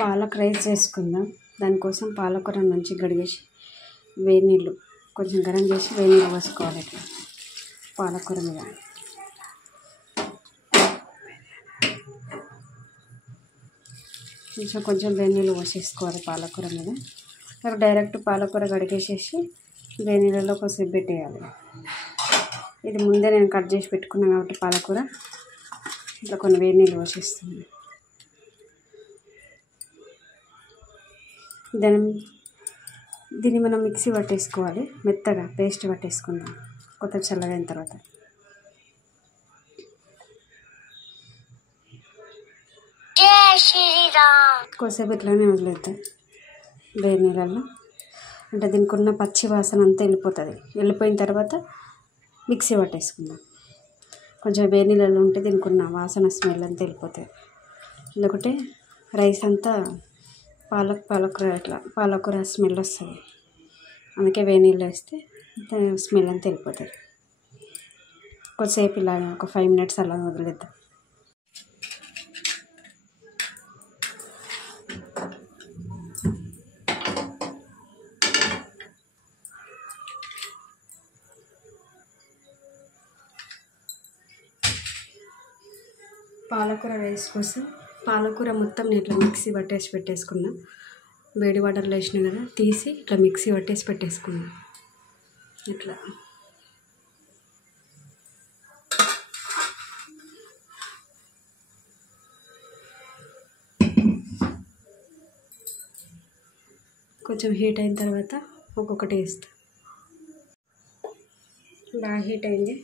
Palak rice చేసుకుందాం. దానికోసం పాలకూర నుంచి గడిగేసి వేడి నీళ్ళు కొంచెం గరం చేసి వేడి నీళ్ళు పోసుకోవాలి. ఇట్లా పాలకూర మీద కొంచెం వేడి నీళ్ళు పోసేసుకోవాలి పాలకూర మీద. డైరెక్ట్ పాలకూర గడిగేసేసి వేడి నీళ్ళలో కొంచెం పెట్టేయాలి. ఇది ముందే నేను కట్ చేసి పెట్టుకున్నాను కాబట్టి పాలకూర ఇట్లా కొన్ని వేడి నీళ్ళు పోసేస్తుంది. దీన్ని మనం మిక్సీ పట్టేసుకోవాలి. మెత్తగా పేస్ట్ పట్టేసుకుందాం కొత్త చల్లగైన తర్వాత. కొద్దిసేపు ఇట్లానే వదిలేద్దాం వేడి నీళ్ళల్లో. అంటే దీనికి ఉన్న పచ్చి వాసన అంతా వెళ్ళిపోయిన తర్వాత మిక్సీ పట్టేసుకుందాం. కొంచెం వేడి నీళ్ళల్లో ఉంటే దీనికి ఉన్న వాసన స్మెల్ అంతా వెళ్ళిపోతుంది. ఎందుకంటే రైస్ అంతా పాలకూర స్మెల్ వస్తుంది. అందుకే వేడి నీళ్ళు వేస్తే స్మెల్ అంతా వెళ్ళిపోతుంది. కొద్దిసేపు ఇలాగ ఒక 5 minutes అలా వదిలేద్దాం. పాలకూర రైస్ కోసం పాలకూర మొత్తం నేను ఇట్లా మిక్సీ పట్టేసి పెట్టేసుకున్నా. వేడి వాటర్లో వేసినా కదా, తీసి ఇట్లా మిక్సీ పట్టేసి పెట్టేసుకున్నా. ఇట్లా కొంచెం హీట్ అయిన తర్వాత ఒక్కొక్కటి వేస్తా. బాగా హీట్ అయింది.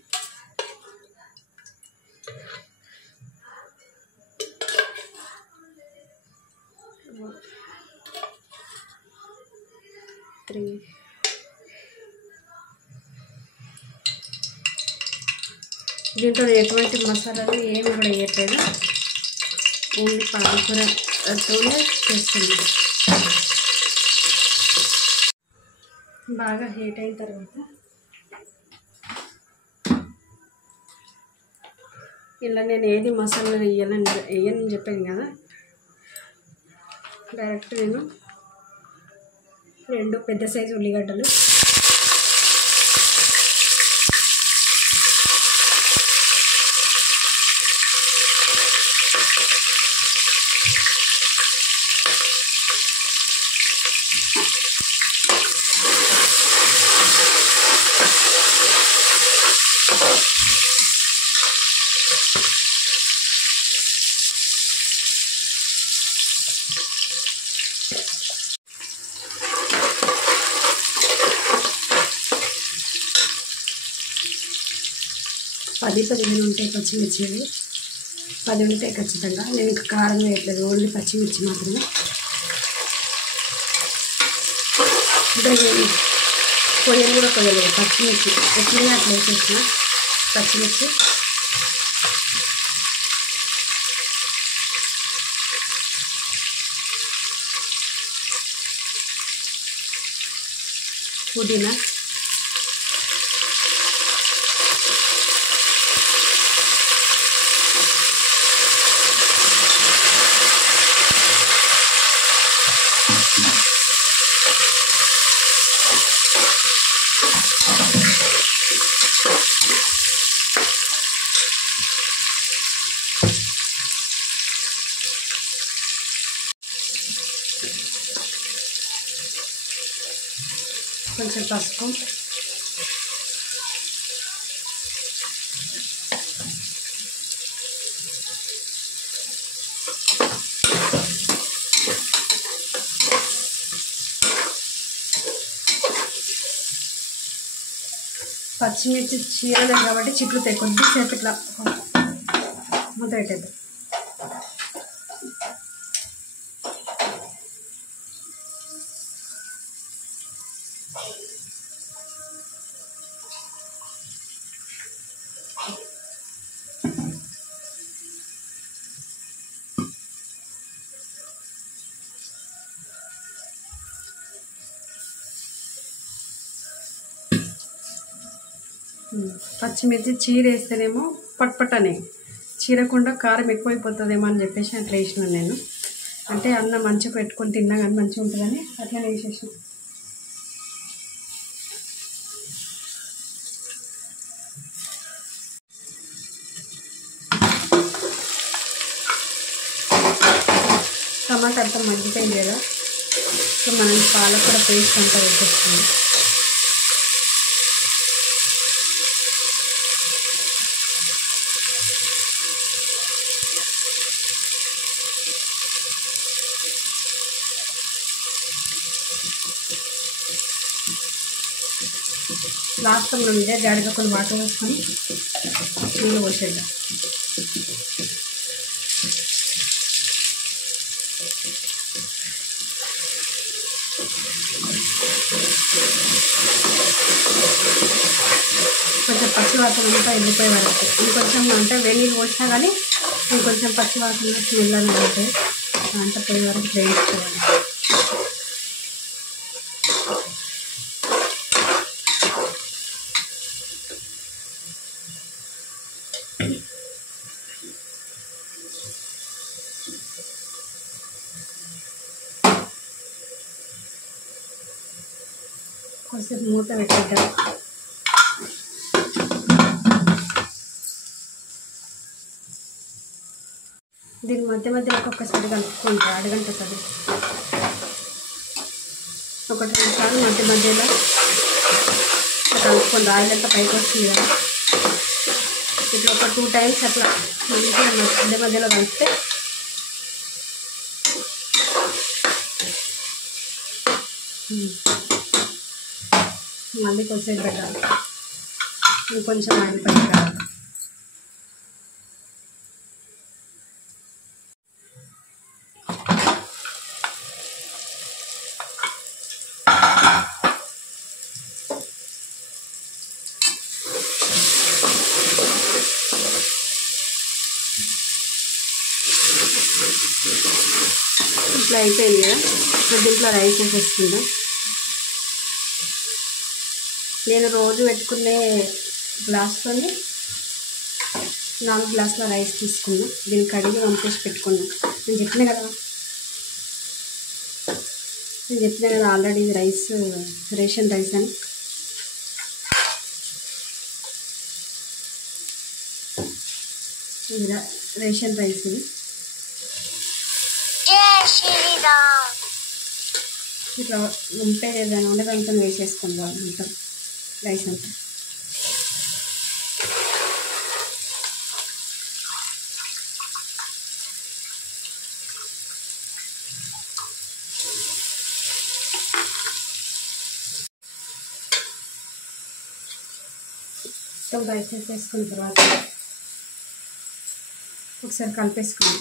దీంట్లో ఎటువంటి మసాలాలు ఏమి కూడా వేయట్లేదు. ఓన్లీ పాలకూరతోనే చేస్తుంది. బాగా హీట్ అయిన తర్వాత ఇలా నేను ఏది మసాలాలు వేయనని చెప్పాను కదా, డైరెక్ట్ నేను 2 పెద్ద సైజు ఉల్లిగడ్డలు, పది 15 ఉంటాయి పచ్చిమిర్చిలు. 10 ఉంటాయి ఖచ్చితంగా. నేను ఇంకా కారం వేయట్లేదు, ఓన్లీ పచ్చిమిర్చి మాత్రమే. అంటే కొయ్యలు కూడా కొయ్యలేదు, పచ్చిమిర్చి ఎట్లనే అట్లా వేసేసిన పచ్చిమిర్చి. పుదీనా, కొంచెం పసుపు, పచ్చిమిర్చి చీరలేదు కాబట్టి చిట్లుతాయి. కొద్దిసేపు ఇట్లా మూత పెట్టేద్దాం. పచ్చిమిర్చి చీరేస్తేనేమో పట్పట్టనే చీరకుండా కారం ఎక్కువైపోతుందేమో అని చెప్పేసి అట్లా వేసినాను నేను. అంటే అన్నం మంచిగా పెట్టుకొని తిన్నా కానీ మంచిగా ఉంటుందని అట్లనే వేసేసాం. టమాటా అంతా మగ్గిపోయింది కదా, సో మనం పాలకూర పేస్ట్ అంతా వేసేస్తుంది. లాస్ట్ మనం ఇదే జాడిగా కొన్ని వాటర్ వేసుకొని నీళ్ళు పోసేద్దాం. కొంచెం పచ్చి వాసన అంతా వెళ్ళిపోయే వరకు ఇంకొంచెం అంటే వేడి నీళ్ళు పోసినా కానీ ఇంకొంచెం పచ్చి వాసన స్మెల్ అనేది ఉంటాయి, అంత పోయే వరకు వేయించుకోవాలి. కొంచెం మూత పెట్టేద్దాం. దీని మధ్య మధ్యలో ఒక్కొక్కసారి కలుపుకుంటా, అడగంటుంది. ఒకటి 2 సార్లు మధ్య మధ్యలో కలుపుకుంటా. ఆయిల్ అంతా పైకి వస్తుంది కదా, ఇట్లా ఒక 2 టైమ్స్ అట్లా మంచిగా మధ్య మధ్యలో కలిపితే మళ్ళీ కొంచెం పెట్టాలి. ఇంకొంచెం ఆయిల్ పైకి రావాలి. ఇట్లా అయిపోయింది కదా, ఇప్పుడు దీంట్లో రైస్ వేసేసుకుందాం. నేను రోజు పెట్టుకునే గ్లాస్తో 4 గ్లాసుల రైస్ తీసుకున్నా. దీన్ని కడిగి వంపేసి పెట్టుకున్నా. నేను చెప్పినా కదా ఆల్రెడీ ఇది రైస్ రేషన్ రైస్ అని. ఇది రేషన్ రైస్. ఇది ఇట్లా ఉంటే ఏదైనా ఉండదంతా వేసేసుకుందాం మొత్తం రైస్ అంతా. మొత్తం రైస్ వేసేసుకున్న తర్వాత ఒకసారి కలిపేసుకుందాం.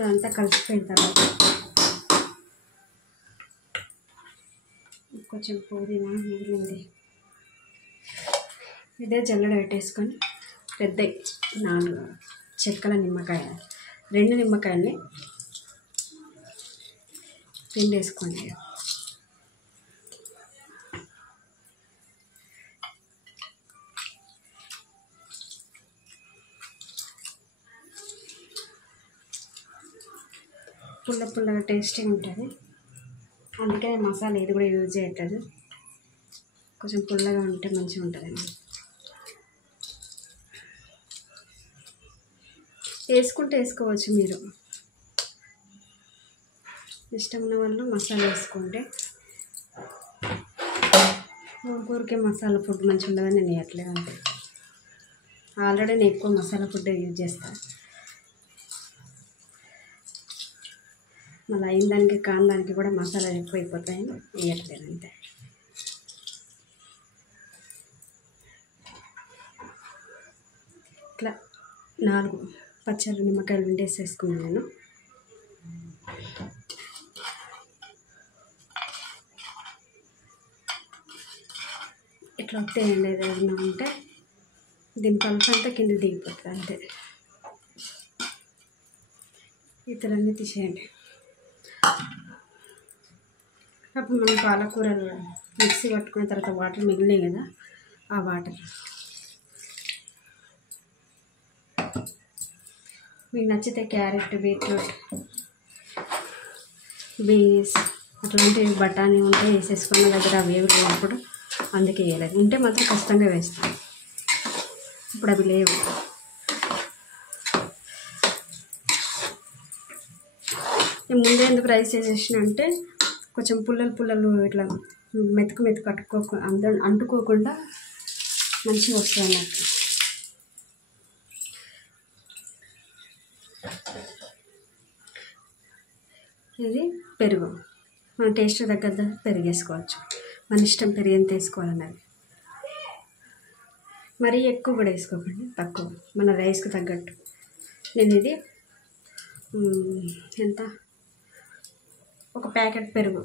అదంతా కలిసిపోయిన తర్వాత కొంచెం పుదీనా మిగిలింది ఇదే జల్లెడ పెట్టేసుకొని పెద్ద 4 చెక్కల నిమ్మకాయ, 2 నిమ్మకాయల్ని పిండేసుకోండి. పుల్లగా టేస్టీగా ఉంటుంది, అందుకే మసాలా ఇది కూడా యూజ్ చేయట్లేదు. కొంచెం పుల్లగా ఉంటే మంచిగా ఉంటుందండి. వేసుకోవచ్చు మీరు, ఇష్టం ఉన్న వాళ్ళు మసాలా వేసుకుంటే. ఊరికే మసాలా ఫుడ్ మంచిగా ఉండదని నేను వేయట్లేదు అంతే. ఆల్రెడీ నేను ఎక్కువ మసాలా ఫుడ్ యూజ్ చేస్తాను. మళ్ళీ అయిన దానికి కాని దానికి కూడా మసాలా ఎక్కువ అయిపోతాయని వేయట్లేదు అంతే. ఇట్లా 4 పచ్చళ్ళు నిమ్మకాయలు పిండేసేసుకున్నాను నేను. ఇట్లా వస్తేయండి ఏదైనా ఉంటే దీని పలుపు అంతా కింద దిగిపోతుంది అంతే. ఇతరన్నీ తీసేయండి. అప్పుడు మనం పాలకూరలు మిక్సీ పట్టుకున్న తర్వాత వాటర్ మిగిలినాయి కదా, ఆ వాటర్ మీకు నచ్చితే క్యారెట్, బీట్రూట్, బీన్స్ అట్లాంటివి బఠానీ ఉంటే వేసేసుకున్న దగ్గర అవి ఏవి లేనప్పుడు అందుకే వేయలేదు. ఉంటే మాత్రం కష్టంగా వేస్తాను. ఇప్పుడు అవి లేవు. నేను ముందే ఎందుకు రైస్ చేసేసిన అంటే కొంచెం పుల్లలు ఇట్లా మెతుకు అంటుకోకుండా మంచిగా వస్తాయి అన్నట్టు. ఇది పెరుగు, మన టేస్ట్ తగ్గ పెరుగు వేసుకోవచ్చు. మన ఇష్టం పెరుగు ఎంత వేసుకోవాలన్నది. మరీ ఎక్కువ కూడా వేసుకోకండి, తక్కువ మన రైస్కి తగ్గట్టు. నేను ఇది ఎంత, ఒక ప్యాకెట్ పెరుగు,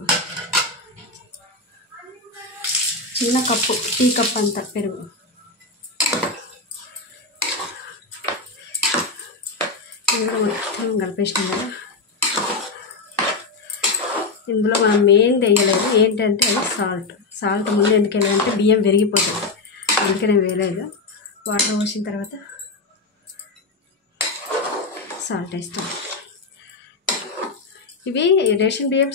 చిన్న కప్పు, టీ కప్ అంత పెరుగు. ఇందులో మొత్తం కలిపేసినాం కదా. ఇందులో మనం మెయిన్ వేయలేదు ఏంటంటే సాల్ట్ ముందు ఎందుకు వేయలేదంటే బియ్యం విరిగిపోతుంది, అందుకే నేను వేయలేదు. వాటర్ పోసిన తర్వాత సాల్ట్ వేస్తాం. ఇవి రేషన్ బియ్యం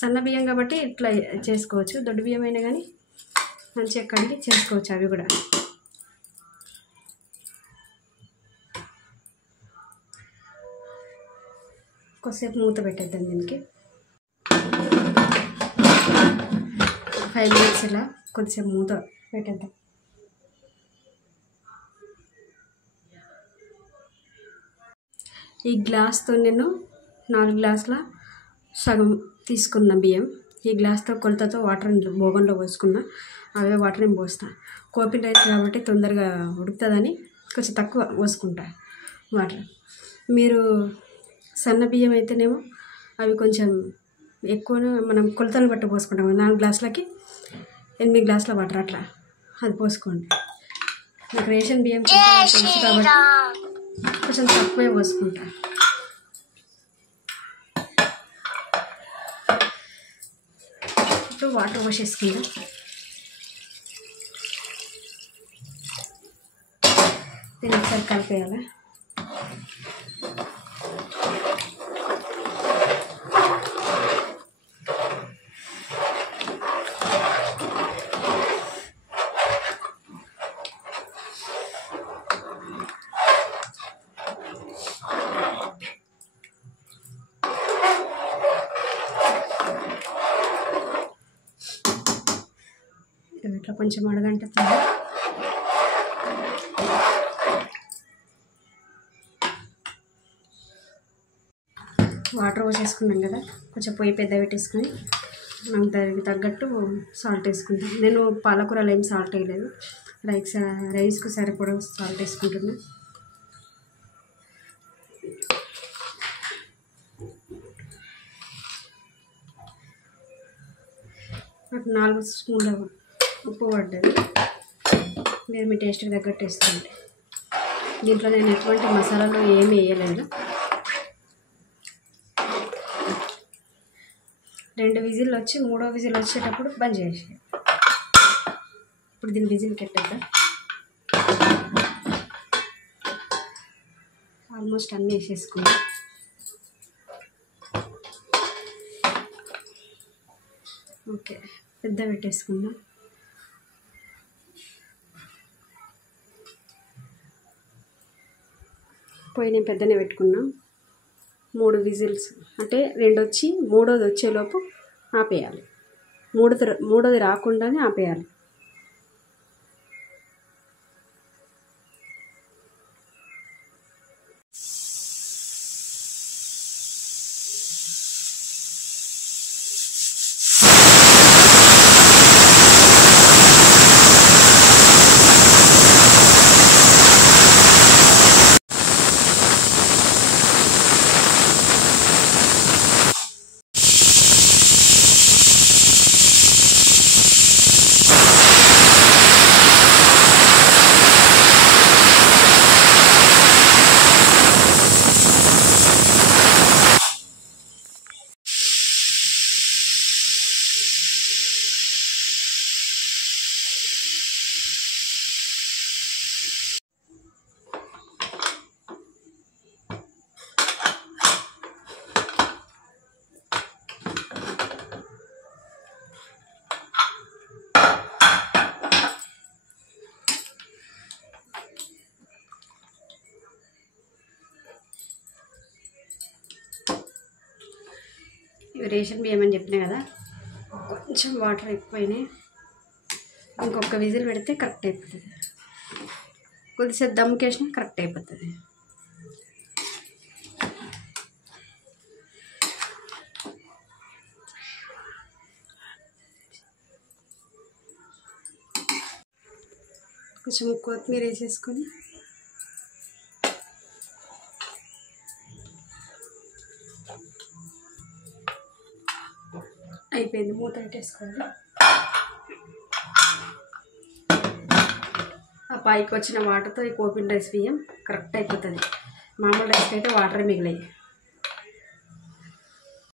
సన్న బియ్యం కాబట్టి ఇట్లా చేసుకోవచ్చు. దొడ్డు బియ్యం అయినా కానీ మంచిగా కడిగి చేసుకోవచ్చు. అవి కూడా కొద్దిసేపు మూత పెట్టేద్దాం. దీనికి 5 minutes ఇలా కొద్దిసేపు మూత పెట్టేద్దాం. ఈ గ్లాస్తో నేను 4 గ్లాసుల సగం తీసుకున్న బియ్యం, ఈ గ్లాస్తో కొలతతో వాటర్ బోగన్లో పోసుకున్నా. అవే వాటర్ నేను పోస్తాను. కోపిన రైస్ కాబట్టి తొందరగా ఉడుకుతుందని కొంచెం తక్కువ పోసుకుంటా వాటర్. మీరు సన్న బియ్యం అయితేనేమో అవి కొంచెం ఎక్కువ మనం కొలతలు బట్టి పోసుకుంటాం. 4 గ్లాసులకి 8 గ్లాసుల వాటర్ అట్లా అది పోసుకోండి. నాకు రేషన్ బియ్యం తెలుసు కాబట్టి కొంచెం తక్కువే పోసుకుంటా. ఇప్పుడు వాటర్ పోసేసుకుందాం. దీన్ని ఒకసారి కలిపేయాలి. ఇట్లా కొంచెం అడగంటుతుంది. వాటర్ పోసేసుకున్నాం కదా, కొంచెం పొయ్యి పెద్ద పెట్టేసుకొని మనం దానికి తగ్గట్టు సాల్ట్ వేసుకుంటాం. నేను పాలకూరలో ఏం సాల్ట్ వేయలేదు, రైస్కు సరిపడా సాల్ట్ వేసుకుంటున్నా. నాకు 4 స్పూన్ల ఉప్పు పడ్డది. మీరు మీ టేస్ట్కి తగ్గట్టు వేసుకోండి. దీంట్లో నేను ఎటువంటి మసాలాలు ఏమీ వేయలేదు. 2 విజిల్లు వచ్చి 3వ విజిల్ వచ్చేటప్పుడు బంద్ చేసి ఇప్పుడు దీన్ని విజిల్ పెట్టేద్దాం. ఆల్మోస్ట్ అన్నీ వేసేసుకుందాం. ఓకే, పెద్ద పెట్టేసుకుందాం. పొయ్యి నేను పెద్దనే పెట్టుకున్నాం. 3 విజిల్స్ అంటే 2 వచ్చి 3వది వచ్చేలోపు ఆపేయాలి. మూడోది రాకుండానే ఆపేయాలి. ఇవి రేషన్ బియ్యం అని చెప్పినా కదా, కొంచెం వాటర్ ఎక్కువైనాయి. ఇంకొక విజిల్ పెడితే కరెక్ట్ అయిపోతుంది. కొద్దిసేపు దమ్ముకేసినా కరెక్ట్ అయిపోతుంది. కొంచెం కొత్తిమీర వేసేసుకొని అయిపోయింది. మూత పెట్టేసుకోవాలి. ఆ పైకి వచ్చిన వాటర్తో ఈ కోపిన్ రైస్ బియ్యం కరెక్ట్ అయిపోతుంది. మామూలు రైస్కి అయితే వాటర్ మిగిలాయి.